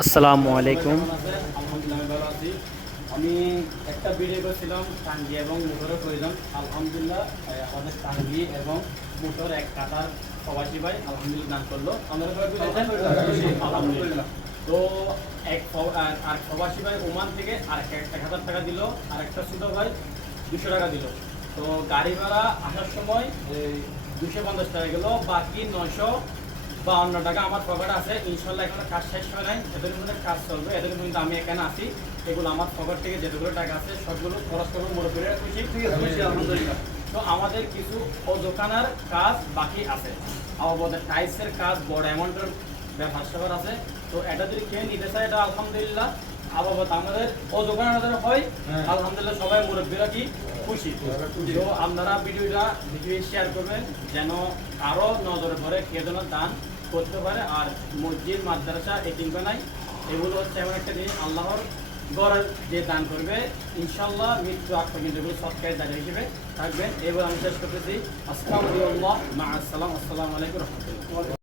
আসসালামু আলাইকুম। আমি একটা ভিডিও করেছিলাম, টাঙ্গি এবং মোটরের প্রয়োজন আলহামদুলিল্লাহ আমাদের টাঙ্গি এবং মোটর এক কাতার প্রবাসী ভাই আলহামদুলিল্লাহ দান করল। আলহামদুলিল্লাহ। তো এক আর প্রবাসী ভাই ওমান থেকে আর এক হাজার টাকা দিল আর একটা ছোট ভাই দুশো টাকা দিল। তো গাড়ি ভাড়া আসার সময় দুশো পঞ্চাশ টাকা গেল, বাকি নয়শো বাউন্ন টাকা। আমার পকেট আছে ইনশাল্লাহ এখানে কাজ শেষ হয় নাই। এদের মধ্যে কাজ চলবে এদের মধ্যে আমি এখানে আছি। এগুলো আমার পকেট থেকে যেগুলো টাকা আছে সবগুলো খরচ করব মনে করে খুশি? আলহামদুলিল্লাহ। তো আমাদের কিছু দোকানের কাজ বাকি আছে। আমাদের টাইলসের কাজ বড় অ্যামাউন্টের ব্যবহার আছে। তো এটা যদি কে নিতে চায় এটা আলহামদুলিল্লাহ। আবাবত আমাদের ও দোকানের হয়। আলহামদুলিল্লাহ সবাই মুরব্বীরা কি খুশি। তো আপনারা ভিডিওটা ভিডিও শেয়ার করবেন যেন আরও নজরে পড়ে কে যেন দান করতে পারে। আর মসজিদ মাদ্রাসা এতিমখানাই এগুলো হচ্ছে এমন একটা জিনিস আল্লাহর গড়ের যে দান করবে ইনশাল্লাহ মৃত্যু আগ পর্যন্ত এগুলো সৎকারের দাঁড়িয়ে হিসেবে থাকবেন। এবার আমি শেষ করতেছি। আসসালামু মা আসসালাম আসসালামু আলাইকুম রহমতুল্লাহ।